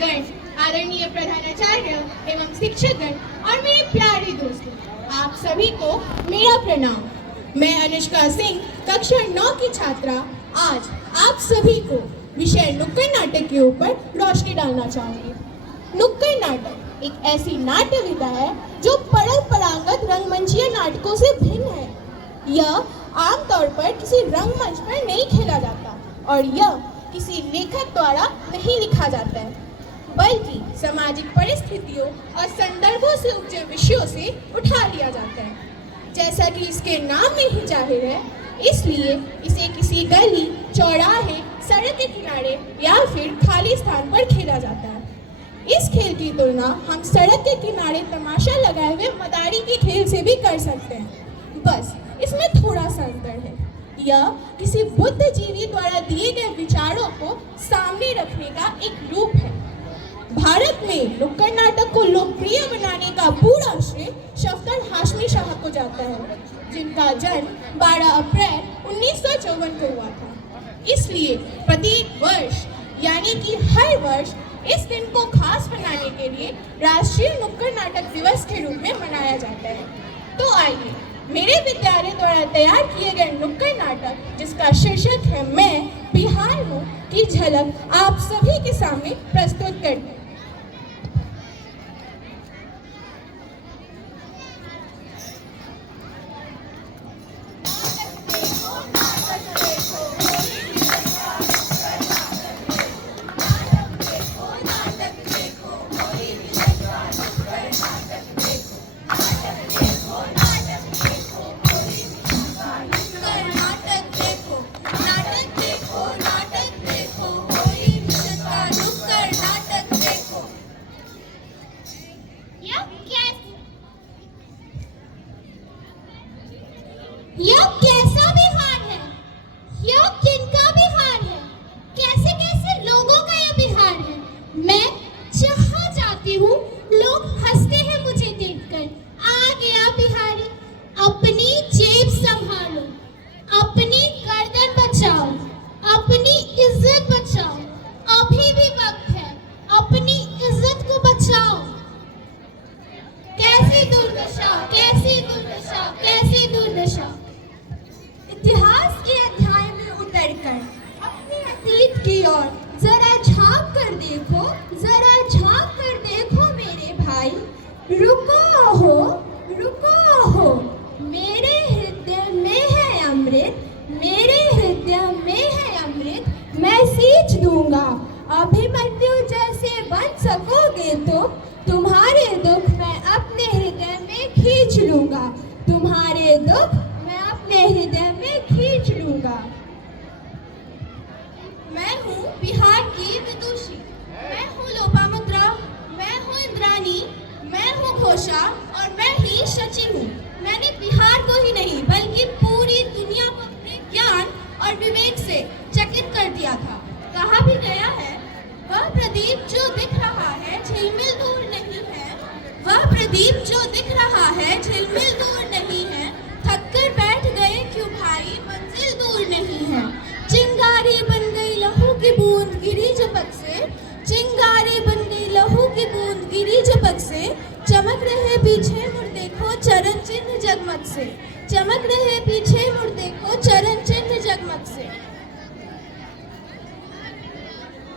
गण, आदरणीय प्रधानाचार्य एवं शिक्षकगण और मेरे प्यारे दोस्तों, आप सभी को मेरा प्रणाम। मैं अनुष्का सिंह, कक्षा 9 की छात्रा, आज आप सभी को विषय नुक्कड़ नाटक के ऊपर रोशनी डालना चाहूंगी। नुक्कड़ नाटक एक ऐसी नाट्य विधा है जो परंपरागत रंगमंचीय नाटकों से भिन्न है। यह आमतौर पर किसी रंगमंच पर नहीं खेला जाता और यह किसी लेखक द्वारा नहीं लिखा जाता है, बल्कि सामाजिक परिस्थितियों और संदर्भों से उपजे विषयों से उठा लिया जाता है। जैसा कि इसके नाम में ही जाहिर है, इसलिए इसे किसी गली, चौराहे, सड़क के किनारे या फिर खाली स्थान पर खेला जाता है। इस खेल की तुलना हम सड़क के किनारे तमाशा लगाए हुए मदारी के खेल से भी कर सकते हैं, बस इसमें थोड़ा सा अंतर है। यह किसी बुद्धिजीवी द्वारा दिए गए विचारों को सामने रखने का एक रूप है। भारत में नुक्कड़ नाटक को लोकप्रिय बनाने का पूरा श्रेय शफदर हाशमी शाह को जाता है, जिनका जन्म 12 अप्रैल 1954 को हुआ था। इसलिए प्रत्येक वर्ष यानी कि हर वर्ष इस दिन को खास बनाने के लिए राष्ट्रीय नुक्कड़ नाटक दिवस के रूप में मनाया जाता है। तो आइए मेरे विद्यालय द्वारा तैयार किए गए नुक्कड़ नाटक, जिसका शीर्षक है मैं बिहार हूँ, की झलक आप सभी के सामने प्रस्तुत करते हैं। यह कैसा बिहार है? यह किनका बिहार है? कैसे कैसे लोगों का यह बिहार है? मैं जहाँ जाती हूँ लोग हंसते हैं मुझे देखकर। आ गया बिहारी। अपनी जेब संभालो, अपनी गर्दन बचाओ, अपनी इज्जत बचाओ। अभी भी वक्त है, अपनी इज्जत को बचाओ। कैसी दुर्दशा, कैसी दुर्दशा, कैसी दुर्दशा। इतिहास के अध्याय में उतरकर अपने अतीत की ओर जरा झांक कर देखो, जरा झांक कर देखो मेरे भाई। रुको हो, मेरे हृदय में है अमृत, मेरे हृदय में है अमृत। मैं सींच दूंगा, अभिमन्यु जैसे बन सकोगे तो तुम्हारे दुख मैं अपने हृदय में खींच लूंगा, तुम्हारे दुख मैं अपने हृदय में खींच लूंगा। मैं हूँ बिहार की विदुषी, मैं हूँ लोपामुद्रा, मैं हूँ इंद्राणी, मैं हूँ घोषा और मैं ही शची हूँ। मैंने बिहार को ही नहीं बल्कि पूरी दुनिया को अपने ज्ञान और विवेक से चकित कर दिया था। कहा भी गया है, वह प्रदीप जो दिख रहा है झिलमिल दूर नहीं है, वह प्रदीप जो दिख रहा है झिलमिल दूर नहीं है। थककर बैठ गए क्यों भाई, मंजिल दूर नहीं है। चिंगारी बन गई लहू की बूंद गिरी झपक से, चिंगारी बन गई लहू की बूंद गिरी झपक से। चमक रहे पीछे मुड़ देखो चरण चिन्ह जगमग से, चमक रहे पीछे मुड़ देखो चरण चिन्ह जगमग से।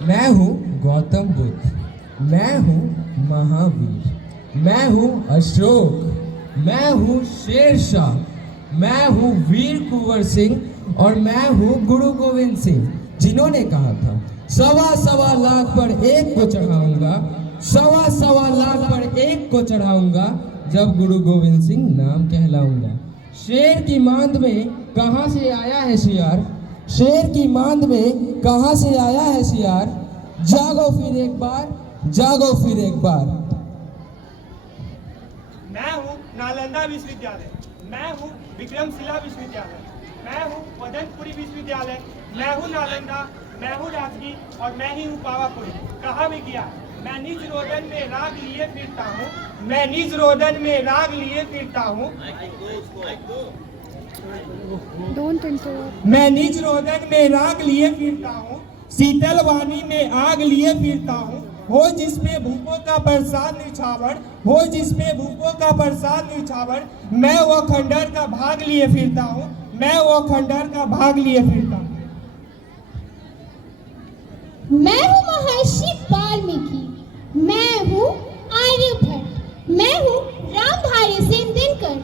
मैं हूँ गौतम बुद्ध, मैं हूँ महावीर, मैं हूँ अशोक, मैं हूँ शेरशाह, मैं हूँ वीर कुंवर सिंह और मैं हूँ गुरु गोविंद सिंह, जिन्होंने कहा था 1.25 लाख पर एक को चढ़ाऊंगा, 1.25 लाख पर एक को चढ़ाऊंगा, जब गुरु गोविंद सिंह नाम कहलाऊंगा। शेर की मांद में कहाँ से आया है शियार, शेर की मांद में कहाँ से आया है शियार। जागो फिर एक बार, जागो फिर एक बार। मैं हूँ नालंदा विश्वविद्यालय, मैं हूँ विक्रमशिला विश्वविद्यालय, मैं हूँ मदनपुरी विश्वविद्यालय, मैं हूँ नालंदा, मैं हूँ राजगीर और मैं ही हूँ पावापुरी। कहा भी गया, मैं निज रोदन में राग लिए फिरता हूँ, मैं निज रोदन में राग लिए फिरता हूँ। मैं निज रोदन में राग लिए फिरता हूँ, शीतल वाणी में आग लिए फिरता हूँ, हो जिसपे भूपों का प्रसाद निछावर, हो जिसपे भूपों का प्रसाद निछावर, मैं वो खंडहर का भाग लिए फिरता हूँ, मैं वो खंडहर का भाग लिए फिरता हूँ। मैं हूँ महर्षि वाल्मीकि, मैं हूँ आर्यभट्ट, मैं हूँ रामधारी सिंह दिनकर,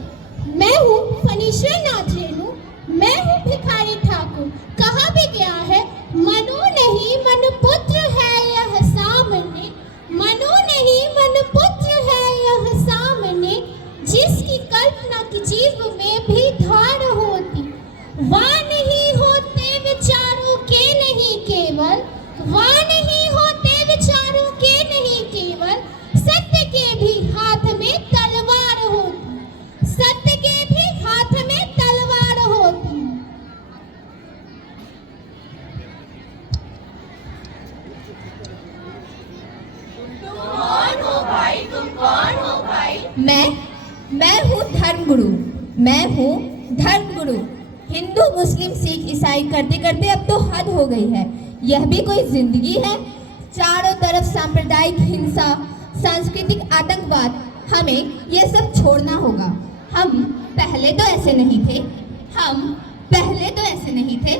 मैं हूँ फणीश्वर नाथ रेणु, मैं हूँ भिखारी ठाकुर। कहा भी गया है मनो नहीं मन पुत्र है यह सामने, मनो नहीं मन पुत्र है यह सामने, जिसकी कल्पना की जीव में भी धार होती, वह नहीं होते विचारों के नहीं केवल, वह नहीं होते विचारों के नहीं केवल, सत्य के भी हाथ में तलवार होती, सत्य के भी हाथ में तलवार होती। मैं हूँ धर्मगुरु, मैं हूँ धर्मगुरु। हिंदू मुस्लिम सिख ईसाई करते करते अब तो हद हो गई है। यह भी कोई जिंदगी है? चारों तरफ सांप्रदायिक हिंसा, सांस्कृतिक आतंकवाद, हमें ये सब छोड़ना होगा। हम पहले तो ऐसे नहीं थे, हम पहले तो ऐसे नहीं थे।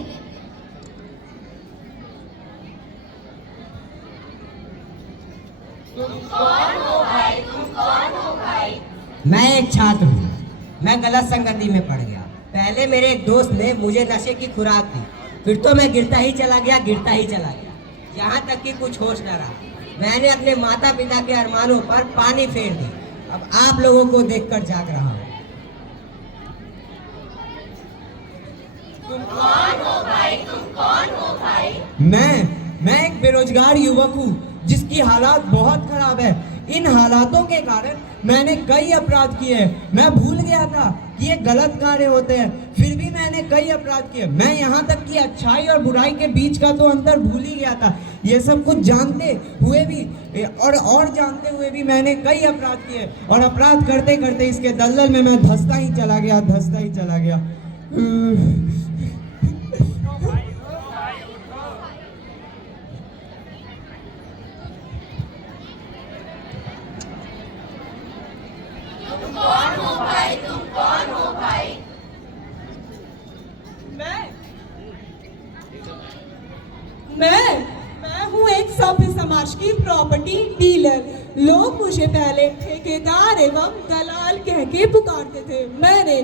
तुम कौन हो भाई, तुम कौन हो भाई? मैं एक छात्र हूँ। मैं गलत संगति में पड़ गया। पहले मेरे एक दोस्त ने मुझे नशे की खुराक दी, फिर तो मैं गिरता ही चला गया, यहाँ तक कि कुछ होश न रहा। मैंने अपने माता पिता के अरमानों पर पानी फेर दी। अब आप लोगों को देखकर जाग रहा हूँ। तुम कौन हो भाई, तुम कौन हो भाई? मैं एक बेरोजगार युवक हूँ जिसकी हालात बहुत खराब है। इन हालातों के कारण मैंने कई अपराध किए हैं। मैं भूल गया था कि ये गलत कार्य होते हैं, फिर भी मैंने कई अपराध किए। मैं यहाँ तक कि अच्छाई और बुराई के बीच का तो अंतर भूल ही गया था। ये सब कुछ जानते हुए भी और जानते हुए भी मैंने कई अपराध किए, और अपराध करते करते इसके दलदल में मैं धंसता ही चला गया। तुम कौन हो भाई, तुम कौन हो भाई? मैं हूँ एक सभ्य समाज की प्रॉपर्टी डीलर। लोग मुझे पहले ठेकेदार एवं दलाल कह के पुकारते थे। मैंने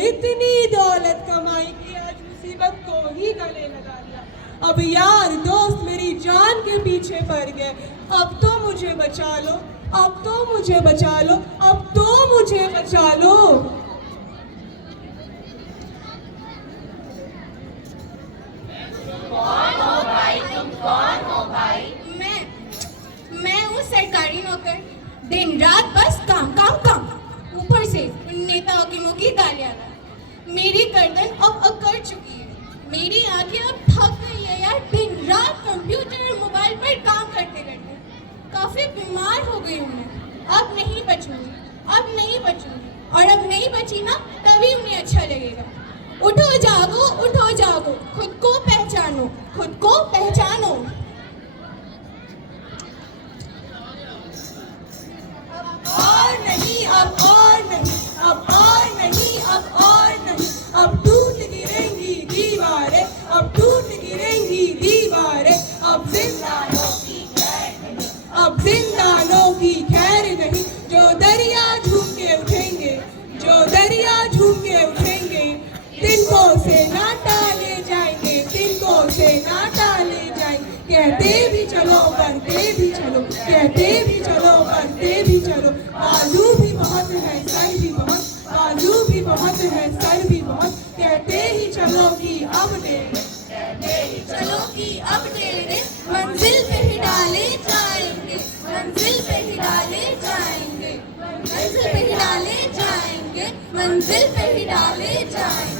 इतनी दौलत कमाई कि आज मुसीबत को ही गले लगा लिया। अब यार दोस्त मेरी जान के पीछे पड़ गए। अब तो मुझे बचा लो, अब तो मुझे बचा लो, अब तो मुझे बचा लो। कौन हो भाई, तुम कौन हो भाई? मैं हूँ सरकारी नौकर। दिन रात बस काम काम काम, ऊपर से उन नेताओं की मुंह की गालियां। मेरी गर्दन अब अकड़ चुकी है, मेरी आंखें अब थक गई है यार। दिन रात कंप्यूटर और मोबाइल पर काम करते करते काफी बीमार हो गई हूँ मैं। अब नहीं बचूंगी, और अब नहीं बची ना तभी उन्हें अच्छा लगेगा। उठो जागो, खुद को पहचानो, खुद को पहचानो। अब और नहीं, अब और नहीं, अब और नहीं, अब और नहीं। अब टूट गिरेंगी दीवारें, अब टूट गिरेंगी दीवारें। अब जिंदानों की खैर नहीं, अब जिंदानों की खैर नहीं। जो दरिया झूम के उठेंगे, जो दरिया झूम के उठेंगे, तिनको से ना टाले जाएंगे, तिनको से ना टाले जाएंगे। कहते भी चलो बढ़ते भी चलो, कहते भी चलो बढ़ते भी चलो। बाजू भी बहुत है सर भी बहुत, बाजू भी बहुत है सर भी बहुत। कहते ही चलो कि अब डेरे, कहते ही चलो कि अब डेरे। मंजिल पे ही डाले जाएंगे, मंजिल पे ही डाले जाएंगे, मंजिल पे ही डाले जाएंगे, मंजिल पे ही डाले जाएंगे।